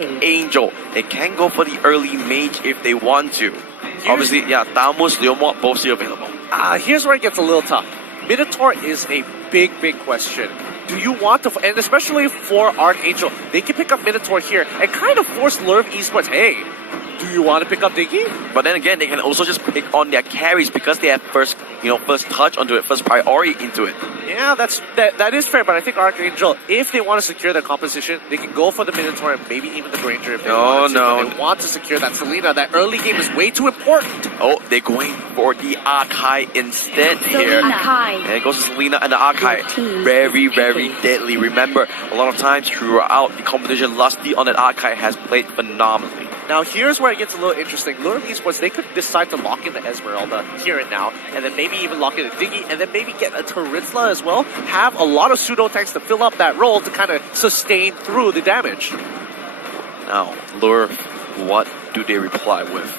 Angel. They can go for the early mage if they want to. Obviously, yeah, Thamus, Leomort, both still available. Here's where it gets a little tough. Minotaur is a big question. Do you want to, and especially for Arkangel, they can pick up Minotaur here and kind of force Louvre Esports, hey, do you want to pick up Diggy? But then again, they can also just pick on their carries because they have first touch onto it, first priority into it. Yeah, that is fair, but I think Arkangel, if they want to secure their composition, they can go for the Minotaur and maybe even the Granger if they want to. But they want to secure that Selena. That early game is way too important. Oh, they're going for the Arkai instead here. And it goes to Selena and the Arkai. Very, very deadly. Remember, a lot of times throughout the competition, Lusty on that Arkai has played phenomenally. Now here's where it gets a little interesting. Louvre Esports, they could decide to lock in the Esmeralda here and now, and then maybe even lock in a Diggy, and then maybe get a Taritzla as well. Have a lot of pseudo tanks to fill up that role to kind of sustain through the damage. Now, Louvre, what do they reply with?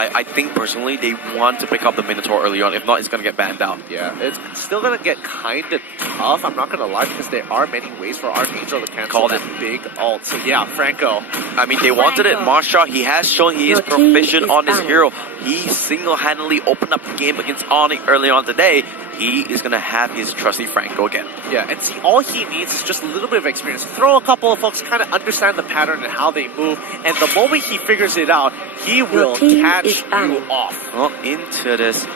I think personally they want to pick up the Minotaur early on. If not, it's going to get banned out. Yeah, it's still going to get kind of tough. I'm not going to lie, because there are many ways for Arkangel to cancel that big ult. So yeah, Franco. I mean, they wanted it. Marsha, he has shown he is proficient on this hero. He single-handedly opened up the game against Onyx early on today. He is going to have his trusty Franco again. Yeah, and see, all he needs is just a little bit of experience. Throw a couple of folks, kind of understand the pattern and how they move, and the moment he figures it out, he will catch you off. Well, into this,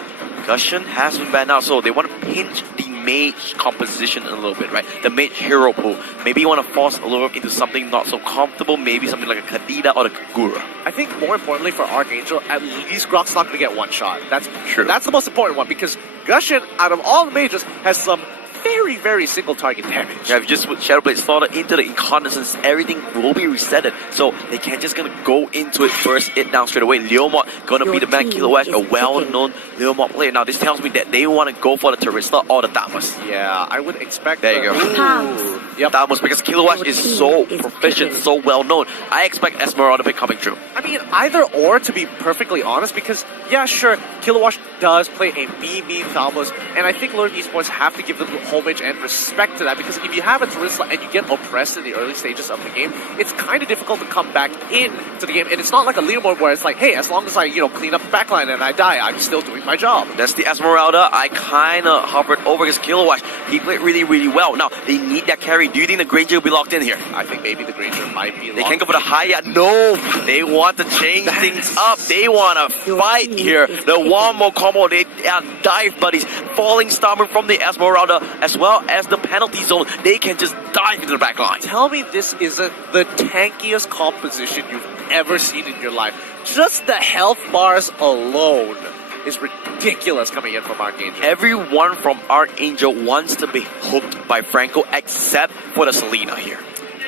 Gusion has been banned out, so they want to pinch the mage composition a little bit, right? The mage hero pool. Maybe you want to force a little into something not so comfortable, maybe something like a Kadida or a Kagura. I think more importantly for Arkangel, at least Grok's not going to get one shot. That's true. That's the most important one, because Gusion, out of all the mages, has some very, very single target damage. Yeah, if you just put Shadowblade Slaughter into the Incontinence, everything will be resetted. So they can't just gonna go into it, burst it down straight away. Leomort gonna be the man, Kilowatt, a well-known Leomort player. Now this tells me that they want to go for the Taritzla or the Thamus. Yeah, I would expect there you go. Yep. Thamus, because Kilowatt is so proficient, so well-known. I expect Esmeralda to be coming true. I mean, either or, to be perfectly honest, because, yeah, sure, Kilowatt does play a mean Thamus, and I think Louvre Esports have to give them homage and respect to that, because if you have a Taritzla and you get oppressed in the early stages of the game, it's kind of difficult to come back into the game, and it's not like a leaderboard where it's like, hey, as long as I, clean up the backline and I die, I'm still doing my job. That's the Esmeralda. I kind of hovered over his Kilowatt. He played really, really well. Now, they need that carry. Do you think the Granger will be locked in here? I think maybe the Granger might be locked in. They can't go for the Hayat. No! They want to change things up. They want to fight here. The one more combo, they are dive buddies. Falling Stammer from the Esmeralda, as well as the penalty zone. They can just dive into the back line. Tell me this isn't the tankiest composition you've ever seen in your life. Just the health bars alone is ridiculous coming in from Arkangel. Everyone from Arkangel wants to be hooked by Franco except for the Selena here.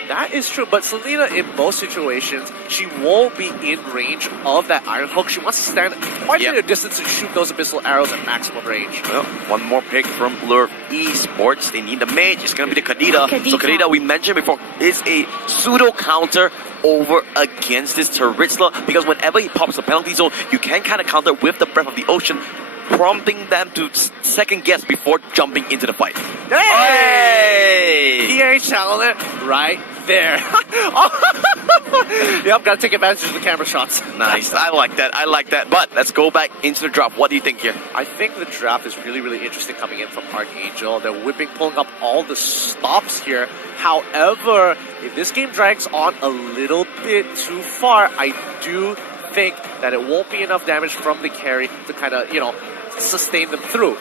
That is true, but Selena, in most situations, she won't be in range of that Iron Hook. She wants to stand quite a distance and shoot those Abyssal Arrows at maximum range. Well, one more pick from Louvre Esports. They need the mage. It's going to be the Kadida. So Kadida, we mentioned before, is a pseudo counter over against this Taritzla, because whenever he pops the penalty zone, you can kind of counter with the Breath of the Ocean, prompting them to second guess before jumping into the fight. Hey! PH challenge right there. Yep, gotta take advantage of the camera shots. Nice. I like that. I like that. But let's go back into the draft. What do you think here? I think the draft is really, really interesting coming in from Arkangel. They're pulling up all the stops here. However, if this game drags on a little bit too far, I do think that it won't be enough damage from the carry to kind of, sustain them through.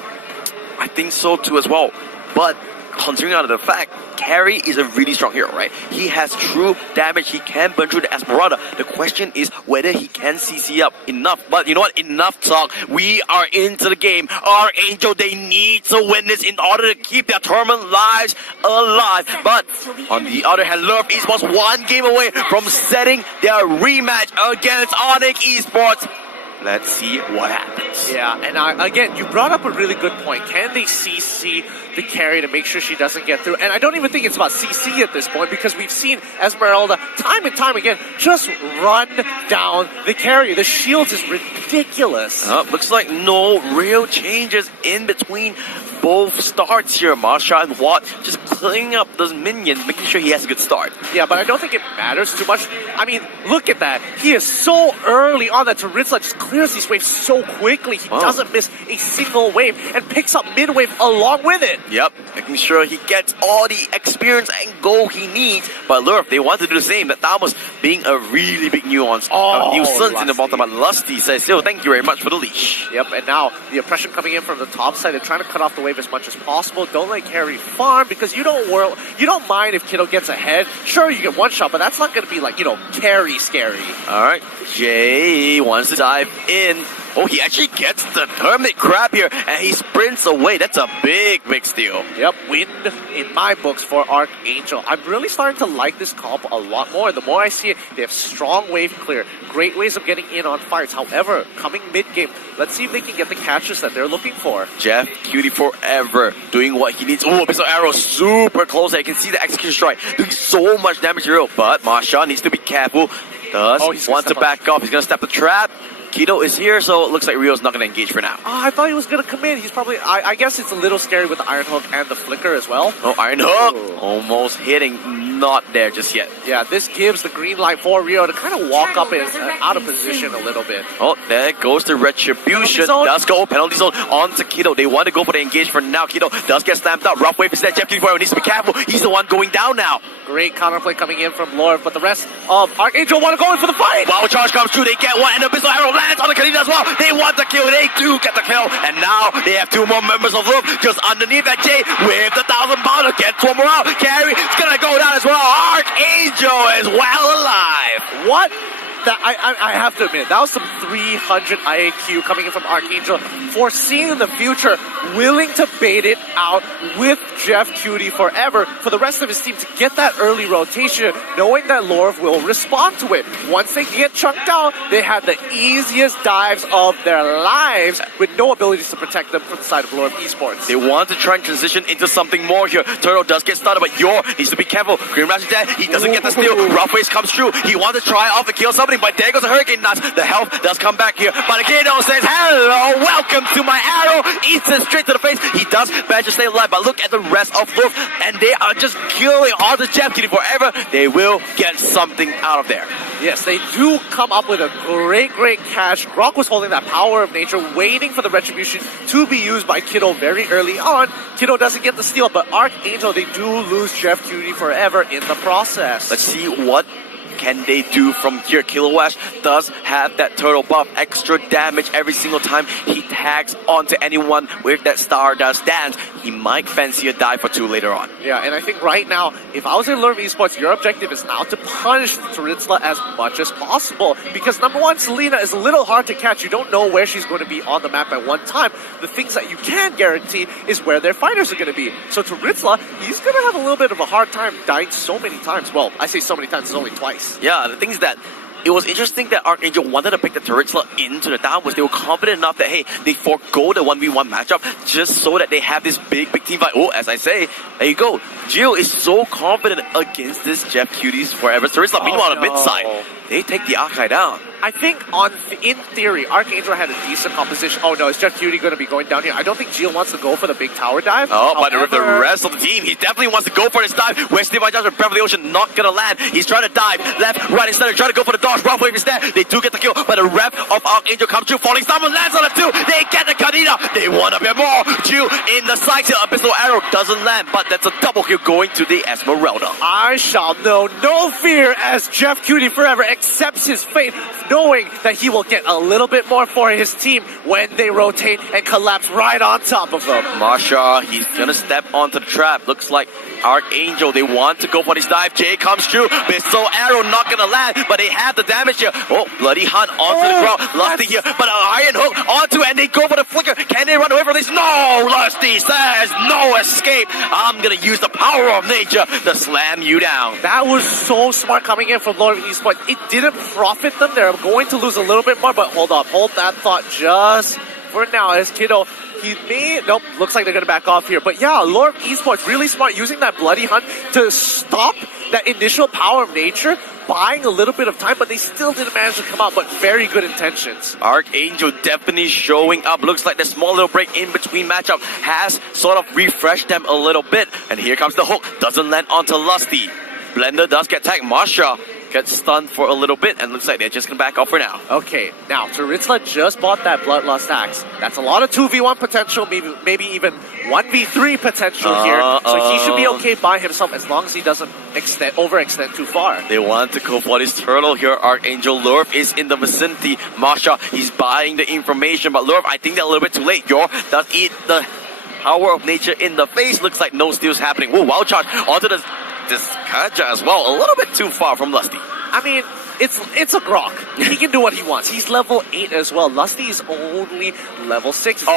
I think so too as well. But considering out of the fact, Carry is a really strong hero, right? He has true damage. He can burn through the Esmeralda. The question is whether he can CC up enough. But you know what? Enough talk. We are into the game. Arkangel, they need to win this in order to keep their tournament lives alive. But on the other hand, Louvre Esports one game away from setting their rematch against Onyx Esports. Let's see what happens. Yeah, and again, you brought up a really good point. Can they CC the carry to make sure she doesn't get through? And I don't even think it's about CC at this point, because we've seen Esmeralda time and time again just run down the carry. The shields is ridiculous. Looks like no real changes in between both starts here. Marsha and Watt just cleaning up those minions, making sure he has a good start. Yeah, but I don't think it matters too much. I mean, look at that. He is so early on that Taritzla just clears these waves so quickly. He doesn't miss a single wave and picks up mid-wave along with it. Yep, making sure he gets all the experience and gold he needs. But Louvre, they want to do the same. That was being a really big nuance. Nuisance in the bottom, but Lusty says, "Yo, thank you very much for the leash." Yep, and now the oppression coming in from the top side. They're trying to cut off the wave as much as possible. Don't let Carry farm because you don't mind if Kiddo gets ahead. Sure, you get one shot, but that's not going to be like, Carry scary. All right, Jay wants to dive in. Oh, he actually gets the Hermit Crab here, and he sprints away. That's a big steal. Yep, win in my books for Arkangel. I'm really starting to like this comp a lot more. The more I see it, they have strong wave clear, great ways of getting in on fights. However, coming mid-game, let's see if they can get the catches that they're looking for. Jeff Cutie forever doing what he needs. Oh, Abyssal Arrow super close. You can see the execution strike doing so much damage here, but Marsha needs to be careful. Does want to back off. He's going to step the trap. Kido is here, so it looks like Rio's not going to engage for now. I thought he was going to come in. He's probably... I guess it's a little scary with the Iron Hook and the Flicker as well. Oh, Iron Hook! Almost hitting. Not there just yet. Yeah, this gives the green light for Rio to kind of walk up and out of position a little bit. Oh, there goes the Retribution. Does go penalty zone onto Kido. They want to go for the engage for now. Kido does get stamped up. Rough wave instead. Jeff Cutie needs to be careful. He's the one going down now. Great counterplay coming in from Louvre, but the rest of Arkangel want to go in for the fight. Wow, charge comes through. They get one, and Abyssal Arrow lands on the Kadena as well. They want the kill. They do get the kill, and now they have two more members of Louvre just underneath that Jay with the 1,000-pounder. Gets one more out. Carry is gonna go down as well. Arkangel is well alive. What? I have to admit, that was some 300 IAQ coming in from Arkangel, foreseeing the future, willing to bait it out with Jeff Cutie forever for the rest of his team to get that early rotation, knowing that Louvre will respond to it. Once they get chunked out, they had the easiest dives of their lives with no abilities to protect them from the side of Louvre Esports. They want to try and transition into something more here. Turtle does get started, but Yor needs to be careful. Green Rash is dead. He doesn't get the steal. Rough Waves comes through. He wants to try off to kill somebody, but there goes the Hurricane Nuts. The health does come back here. But Kiddo says, "Hello, welcome to my arrow." Eats it straight to the face. He does manage to stay alive, but look at the rest of Louvre, and they are just killing all the Jeff Cutie forever. They will get something out of there. Yes, they do come up with a great catch. Rock was holding that power of nature, waiting for the Retribution to be used by Kiddo very early on. Kiddo doesn't get the steal, but Arkangel, they do lose Jeff Cutie forever in the process. Let's see what can they do from here. Kilowash does have that turtle buff, extra damage every single time he tags onto anyone with that Stardust dance. He might fancy a dive or two later on. Yeah, and I think right now, if I was in Louvre Esports, your objective is now to punish Taritzla as much as possible. Because number one, Selena is a little hard to catch. You don't know where she's going to be on the map at one time. The things that you can guarantee is where their fighters are going to be. So Taritzla, he's going to have a little bit of a hard time dying so many times. Well, I say so many times, it's only twice. Yeah, the thing is that it was interesting that Arkangel wanted to pick the Taritzla into the downwards. They were confident enough that, hey, they forego the 1v1 matchup just so that they have this big team fight. Oh, as I say, there you go. Jill is so confident against this Jeff Cutie's forever Taritzla. Meanwhile, on the mid side, they take the Arkai down. I think in theory, Arkangel had a decent composition. Oh no, is Jeff Cutie going to be going down here? I don't think Gio wants to go for the big tower dive. Oh, but with the rest of the team, he definitely wants to go for this dive. Where's Steve Johnson with Beverly Ocean not going to land. He's trying to dive left, right, instead of trying to go for the dodge. Rough wave instead. They do get the kill, but the rep of Arkangel comes through. Falling Stomach lands on the two. They get the Kadena. They want a bit more. Gio in the side here. Abyssal Arrow doesn't land, but that's a double kill going to the Esmeralda. I shall know no fear as Jeff Cutie forever accepts his fate, knowing that he will get a little bit more for his team when they rotate and collapse right on top of them. Marsha, he's gonna step onto the trap. Looks like Arkangel, they want to go for this dive. Jay comes through. Pistol Arrow not gonna land, but they have the damage here. Oh, Bloody Hunt onto the ground. Lusty here, but an Iron Hook onto it, and they go for the flicker. Can they run away from this? No! Lusty says no escape. I'm gonna use the power of nature to slam you down. That was so smart coming in from Louvre Esports. It didn't profit them. They're going to lose a little bit more, but hold that thought just for now as Kiddo. He may... Nope, looks like they're going to back off here. But yeah, Louvre Esports, really smart using that Bloody Hunt to stop that initial power of nature, buying a little bit of time, but they still didn't manage to come out, but very good intentions. Arkangel definitely showing up. Looks like the small little break in between matchup has sort of refreshed them a little bit. And here comes the hook. Doesn't land onto Lusty. Blender does get tagged. Masha gets stunned for a little bit, and looks like they're just gonna back off for now. Okay, now Taritzla just bought that Bloodlust Axe. That's a lot of 2v1 potential, maybe even 1v3 potential here. So he should be okay by himself as long as he doesn't overextend too far. They want to go for this turtle here. Arkangel Louvre is in the vicinity. Masha, he's buying the information, but Louvre, I think they're a little bit too late. Yor does eat the power of nature in the face. Looks like no steals happening. Ooh, wild charge onto this Kaja as well. A little bit too far from Lusty. I mean, it's a Grok. He can do what he wants. He's level 8 as well. Lusty is only level 6. Lusty!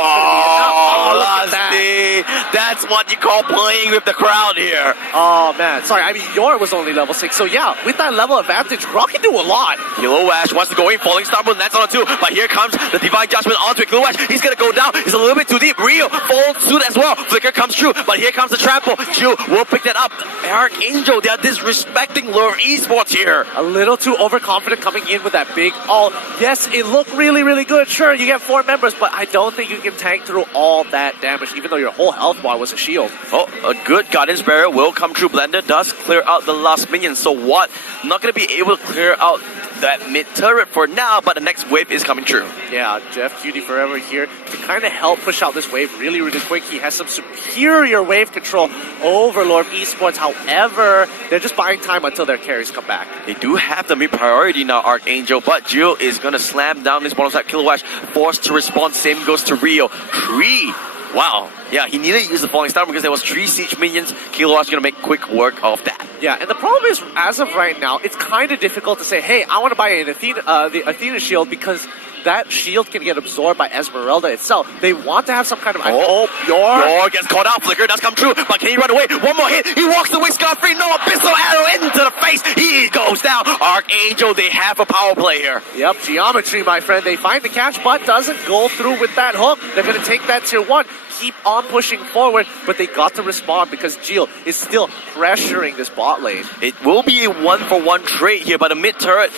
That's what you call playing with the crowd here. Oh, man. Sorry, I mean, Yor was only level 6. So, yeah, with that level advantage, Grok can do a lot. Kilowash wants to go in. Falling Star Moon, that's on a 2. But here comes the Divine Judgment onto it. Kilowash, he's going to go down. He's a little bit too deep. Rio folds suit as well. Flicker comes through. But here comes the trample. Ju will pick that up. Arkangel, they are disrespecting Louvre Esports here. A little too overconfident coming in with that big ult. Yes, it looked really, really good. Sure, you get 4 members, but I don't think you can tank through all that damage, even though your whole health bar was a shield. Oh, a good Guardian's Barrier will come through. Blender does clear out the last minion. So what? Not going to be able to clear out that mid turret for now, but the next wave is coming true. Yeah, Jeff Cutie Forever here to kind of help push out this wave really, really quick. He has some superior wave control over Louvre Esports. However, they're just buying time until their carries come back. They do have the mid priority now, Arkangel, but Jill is going to slam down this bottom side. Kilowash forced to respond. Same goes to Rio. 3. Wow. Yeah, he needed to use the Falling Star because there was 3 siege minions. Kilowatt's gonna make quick work of that. Yeah, and the problem is, as of right now, it's kind of difficult to say, hey, I want to buy an the Athena shield because that shield can get absorbed by Esmeralda itself. They want to have some kind of... Yor gets caught out. Flicker does come true, but can he run away? One more hit. He walks away scot-free. No abyssal arrow into the face. He goes down. Arkangel, they have a power play here. Yep, geometry, my friend. They find the catch, but doesn't go through with that hook. They're going to take that tier 1. Keep on pushing forward, but they got to respond because Gio is still pressuring this bot lane. It will be a 1-for-1 trade here, but the mid turret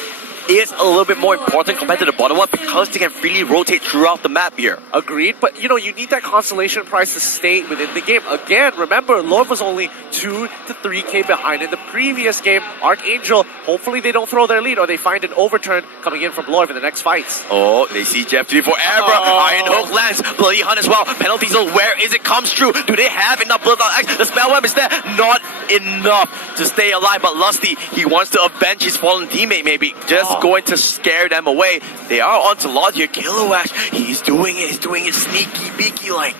is a little bit more important compared to the bottom one because they can freely rotate throughout the map here. Agreed, but you know, you need that consolation prize to stay within the game. Again, remember, Louvre was only 2 to 3k behind in the previous game. Arkangel, hopefully they don't throw their lead or they find an overturn coming in from Louvre in the next fights. Oh, they see Jeff 3 forever. Iron Hook lands. Bloody Hunt as well. Penalty zone, where is it? Comes through. Do they have enough blood on X? The spell web is there. Not enough to stay alive, but Lusty, he wants to avenge his fallen teammate maybe. Just going to scare them away. They are onto Lord here. Kilowatt, he's doing it sneaky beaky like.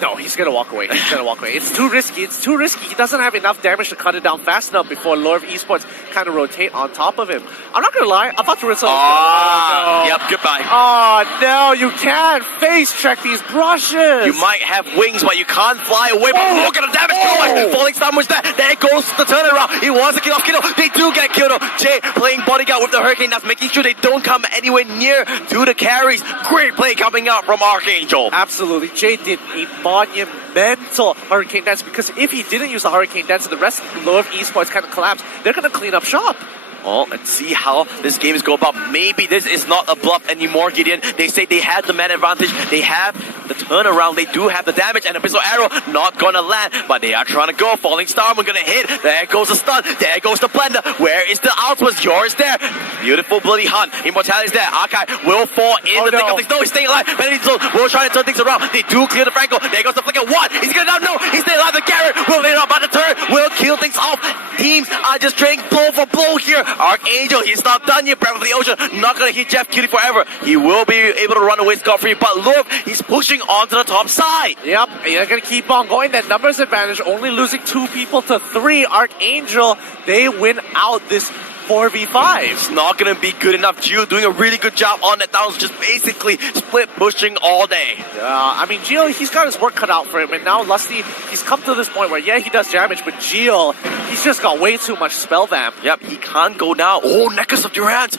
No, he's gonna walk away. He's gonna walk away. It's too risky. It's too risky. He doesn't have enough damage to cut it down fast enough before Louvre Esports kind of rotate on top of him. I'm not gonna lie. I thought Tarissa was Yep, goodbye. Oh, no, you can't face check these brushes. You might have wings, but you can't fly away. But look at the damage going. Falling Star was there. There goes the turnaround. He wants to kill off Kiddo. They do get killed. Jay playing bodyguard with the Hurricane. That's making sure they don't come anywhere near to the carries. Great play coming out from Arkangel. Absolutely. Jay did a monumental Hurricane Dance because if he didn't use the Hurricane Dance and the rest of the Louvre Esports kind of collapse, they're going to clean up shop. Well, let's see how this game is going about. Maybe this is not a bluff anymore, Gideon. They say they had the man advantage. They have the turnaround. They do have the damage. And Abyssal Arrow not going to land. But they are trying to go. Falling Star, we're going to hit. There goes the stun. There goes the blender. Where is the outwards? Yours there. Beautiful Bloody Hunt. Immortality is there. Arkai will fall in the thick of things. No, he's staying alive. Penalty zone will try to turn things around. They do clear the Franco. There goes the flicker. What? He's going to down. No, he's still alive. The Garrett will lay it up. But the turret will kill things off. Teams are just trading blow for blow here. Arkangel, he's not done yet. Breath of the Ocean, not gonna hit Jeff Cutie forever. He will be able to run away scot-free, but look, he's pushing onto the top side. Yep, they're gonna keep on going. That numbers advantage, only losing 2 people to 3. Arkangel, they win out this 4v5. It's not gonna be good enough. Gio doing a really good job on that. That was just basically split pushing all day. I mean, Gio, he's got his work cut out for him, and now Lusty, he's come to this point where, yeah, he does damage, but Gio, he's just got way too much spell vamp. Yep, he can't go down. Oh, Necklace of Durance.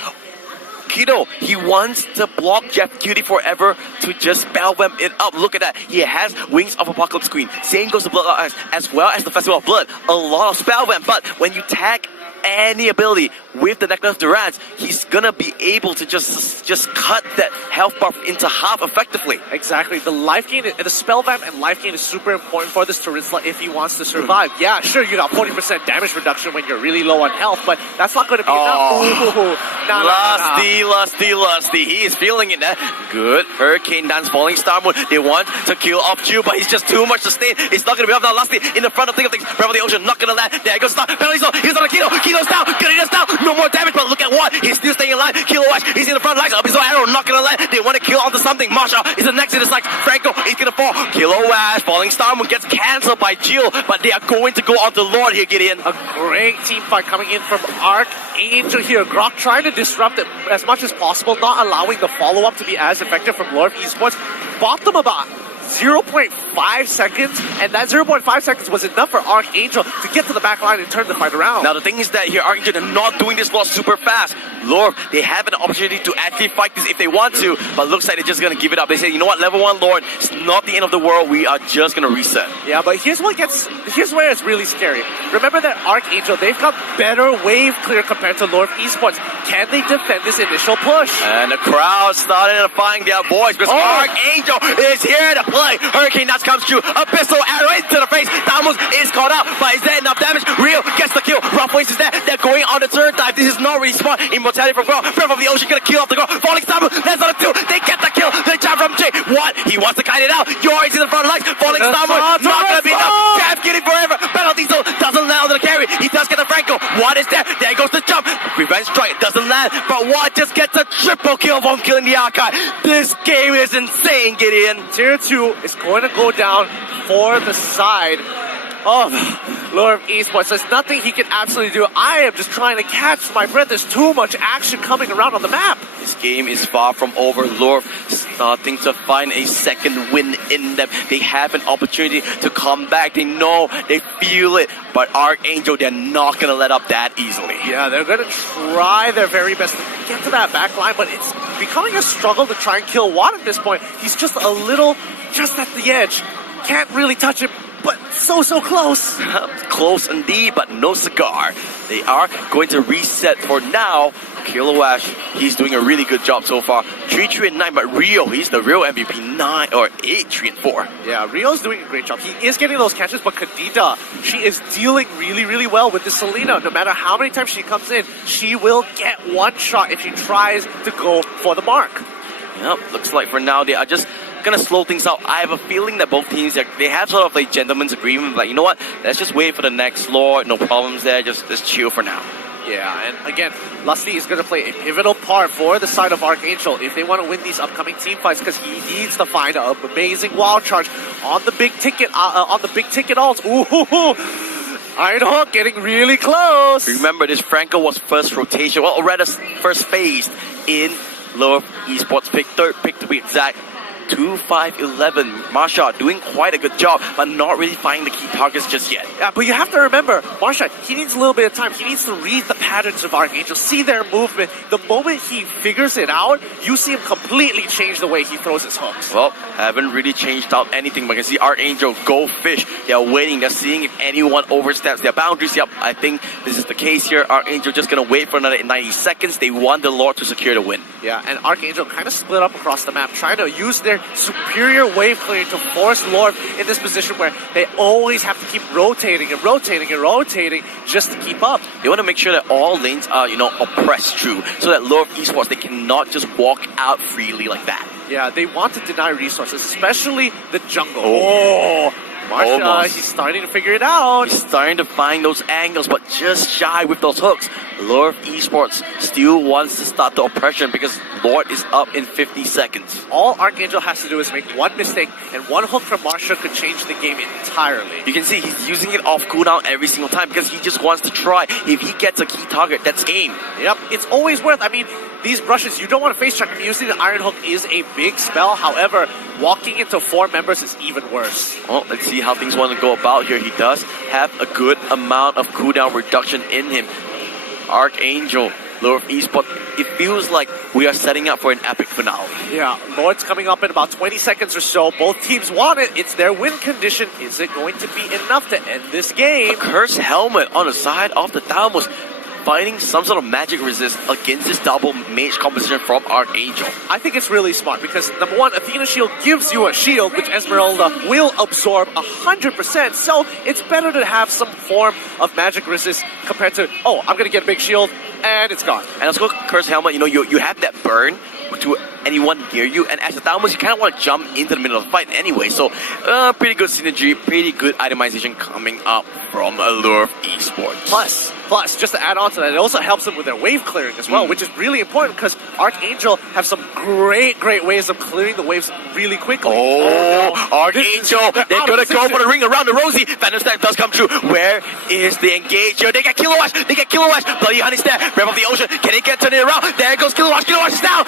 Kido, he wants to block Jeff Cutie forever to just spellbomb it up. Look at that. He has Wings of Apocalypse Queen. Same goes to Blood as well as the Festival of Blood. A lot of spellbomb, but when you tag any ability with the Necklace of Durance, he's gonna be able to just cut that health buff into half effectively. Exactly. The life gain, the spell vamp and life gain is super important for this Tarinsla if he wants to survive. Yeah, sure, you got 40% damage reduction when you're really low on health, but that's not going to be enough. Ooh, Lusty. He is feeling it now. Good. Hurricane Dance, Falling Star Moon. They want to kill off Ju, but he's just too much to stay. It's not going to be enough now. Lusty in the front of things. Breath of the Ocean, not going to land. There goes Star. Penalty zone. He's on the Kido. Kido's down. Kido's down. No more damage, but look at what. He's still staying alive. Kilo Watch, he's in the front lines. Abyssal Arrow, not gonna let. They want to kill onto something. Marsha is the next in the like Franco, he's gonna fall. Kilo Watch, Falling Star Moon gets cancelled by Jill, but they are going to go onto Lord here, Gideon. A great team fight coming in from Arkangel here. Grok trying to disrupt it as much as possible, not allowing the follow-up to be as effective from Louvre Esports. Bought them about 0.5 seconds, and that 0.5 seconds was enough for Arkangel to get to the back line and turn the fight around. Now the thing is that here Arkangel are not doing this loss super fast. Lord, they have an opportunity to actually fight this if they want to, but looks like they're just gonna give it up. They say, you know what, level 1 Lord, it's not the end of the world, we are just gonna reset. Yeah, but here's where it's really scary. Remember that Arkangel, they've got better wave clear compared to Louvre Esports. Can they defend this initial push? And the crowd started to find their voice because Arkangel is here to play. Hurricane Nuts comes through. Abyssal Arrow into the face. Damos is caught out, but is there enough damage? Rio gets the kill. Rough Waves is there. They're going on the third dive. This is not really smart. Immortality from Grok. Breath of the Ocean gonna kill off the Grok. Falling Star Moon. That's on the 2. They get the kill. They jab from Jay. What? He wants to kite it out. Yours in the front lines. Falling Star Moon. Not gonna be enough. Jab getting forever. Penalty zone doesn't land on the carry. He does get the Franco. What is there? There goes the jump. Revenge strike doesn't land. But what just gets a triple kill from killing the Archive. This game is insane, Gideon. Tier 2 is going to go down for the side of Louvre Esports. There's nothing he can absolutely do. I am just trying to catch my breath. There's too much action coming around on the map. This game is far from over. Louvre starting to find a second win in them. They have an opportunity to come back. They know, they feel it. But Arkangel, they're not going to let up that easily. Yeah, they're going to try their very best to get to that back line, but it's becoming a struggle to try and kill Watt at this point. He's just a little, just at the edge. Can't really touch him, but so close. Close indeed, but no cigar. They are going to reset for now. Kilowash, he's doing a really good job so far. 3-3-9, but Rio, he's the real MVP. 9 or 8-3-4. Yeah, Rio's doing a great job. He is getting those catches, but Kadida, she is dealing really well with this Selena. No matter how many times she comes in, she will get one shot if she tries to go for the mark. Yep, looks like for now they are just gonna slow things out. I have a feeling that both teams, they have sort of like gentleman's agreement, like, you know what, let's just wait for the next Lord, no problems there, just chill for now. Yeah, and again, Lusty is going to play a pivotal part for the side of Arkangel if they want to win these upcoming team fights, because he needs to find an amazing wild charge on the big ticket, ults. Ooh, Iron Hawk getting really close. Remember, this Franco was first rotation, well, or rather first phased in Louvre Esports pick, third pick to be exact. 2-5-11. Marsha doing quite a good job, but not really finding the key targets just yet. Yeah, but you have to remember, Marsha, he needs a little bit of time. He needs to read the patterns of Arkangel, see their movement. The moment he figures it out, you see him completely change the way he throws his hooks. Well, haven't really changed out anything, but you can see Arkangel go fish. They are waiting. They're seeing if anyone oversteps their boundaries. Yep, I think this is the case here. Arkangel just going to wait for another 90 seconds. They want the Lord to secure the win. Yeah, and Arkangel kind of split up across the map, trying to use their superior wave clearing to force Lord in this position where they always have to keep rotating just to keep up. They want to make sure that all lanes are, oppressed through, so that Lord Esports, they cannot just walk out freely like that. Yeah, they want to deny resources, especially the jungle. Oh, Marsha, he's starting to figure it out. He's starting to find those angles, but just shy with those hooks. Lord Esports still wants to start the oppression because Lord is up in 50 seconds. All Arkangel has to do is make one mistake, and one hook from Marsha could change the game entirely. You can see he's using it off cooldown every single time because he just wants to try. If he gets a key target, that's game. Yep, it's always worth. I mean, these brushes, you don't want to face check. Using the Iron Hook is a big spell. However, walking into 4 members is even worse. Well, let's see how things want to go about here. He does have a good amount of cooldown reduction in him. Arkangel, Louvre Esports, it feels like we are setting up for an epic finale. Yeah, Lord's coming up in about 20 seconds or so. Both teams want it. It's their win condition. Is it going to be enough to end this game? A cursed helmet on the side of the Thalamus, finding some sort of magic resist against this double mage composition from Arkangel. I think it's really smart because, number one, Athena Shield gives you a shield, which Esmeralda will absorb 100%. So it's better to have some form of magic resist compared to, oh, I'm going to get a big shield, and it's gone. And also, Cursed Helmet, you have that burn to anyone near you, and as a Thalamus, you kind of want to jump into the middle of the fight anyway. So, pretty good synergy, pretty good itemization coming up from Louvre Esports. Plus, just to add on to that, it also helps them with their wave clearing as well, which is really important because Arkangel have some great ways of clearing the waves really quickly. Arkangel, they're gonna go for the ring around the Rosie. Phantom Step does come true. Where is the engager? They get Kilowatt. Bloody Honey Step, Rev of the Ocean. Can they get turn it around? There goes Kilowatt. Kilowatt is down.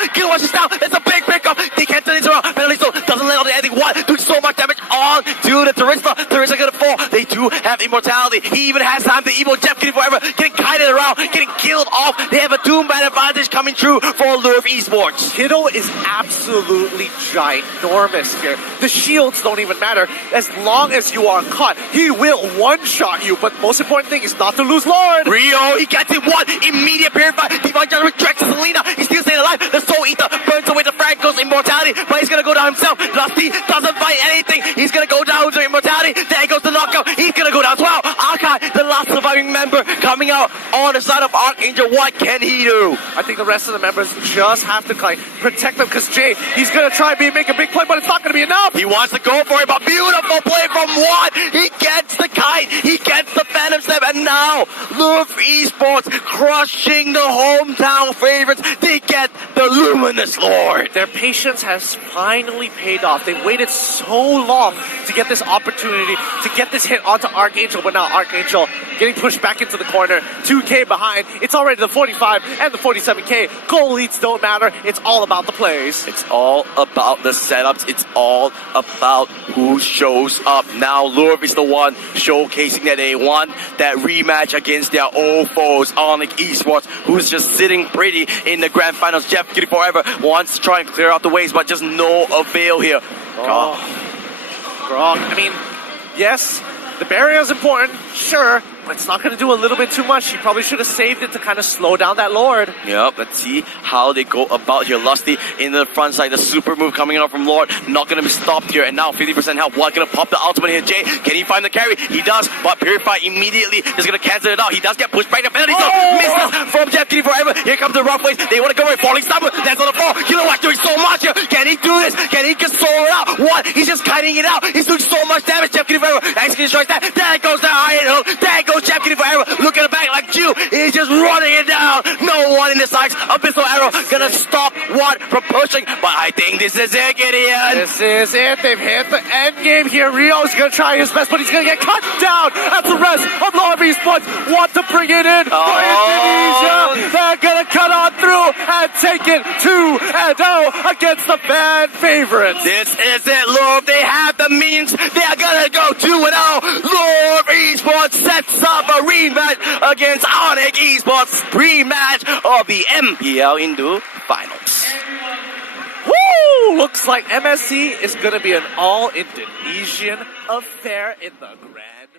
It's a big pickup. They can't turn it around. Penalty Stone doesn't land on the ending one. Doing so much damage on to the Teresa. Teresa gonna fall. They do have immortality. He even has time to evil Jeff getting forever. Getting kited around, getting killed off. They have a Doom-Man advantage coming true for Louvre Esports. Kiddo is absolutely ginormous here. The shields don't even matter. As long as you are caught, he will one-shot you. But most important thing is not to lose Lord. Rio, he gets it one. Immediate purify. Divine Judgment tracks Selena. He's still staying alive. The Soul Eater burns away the Franco's immortality. But he's going to go down himself. Lusty doesn't fight anything. He's going to go down to immortality. There goes the knockout. He's going to go down as well. Arkai, the last surviving member, coming out on the side of Arkangel. What can he do? I think the rest of the members just have to protect them because Jay, he's going to try and make a big play, but it's not going to be enough. He wants to go for it, but beautiful play from Watt. He gets the kite. He gets the Phantom Step, and now Louvre Esports crushing the hometown favorites. They get the Luminous Lord. Their patience has finally paid off. They waited so long to get this opportunity, to get this hit onto Arkangel, but now Arkangel getting pushed back into the corner. 2K behind. It's already the 45 and the 47K. Goal leads don't matter. It's all about the plays. It's all about the setups. It's all about who shows up. Now Louvre is the one showcasing that they want that rematch against their old foes, Onyx Esports, who's just sitting pretty in the grand finals. Jeff Kitty Forever wants to try and clear out the waves, but just no avail here. Grog. I mean, yes, the barrier is important, sure, but it's not going to do a little bit too much. He probably should have saved it to kind of slow down that Lord. Yep, let's see how they go about here. Lusty in the front side, the super move coming out from Lord, not going to be stopped here, and now 50% health. Watt going to pop the ultimate here. Jay, can he find the carry? He does, but Purify immediately is going to cancel it out. He does get pushed back. The penalty zone misses from Jeff Kitty Forever. Here comes the rough waves. They want to go away. Falling Stumble, that's on the floor. Kilowatt doing so much here. Can he do this? Can he console it out? What? He's just kiting it out. He's doing so much damage. Jeff Kitty Forever. Execution destroys that. There goes the iron hook. There goes Jeff Kitty Forever. Look at the back like Jew. He's just running it down. No one in the sights. Abyssal Arrow gonna stop Watt from pushing. But I think this is it, Gideon. This is it. They've hit the end game here. Rio's gonna try his best, but he's gonna get cut down. That's the rest of Louvre Esports. Want to bring it in for Indonesia. They're gonna cut on through and take it 2-0 against the fan favorites. This is it, Louvre. They have the means. They are gonna go 2-0. Louvre Esports sets up a rematch against Onyx Esports, rematch of the MPL Indo Finals. Woo! Looks like MSC is going to be an all-Indonesian affair in the grand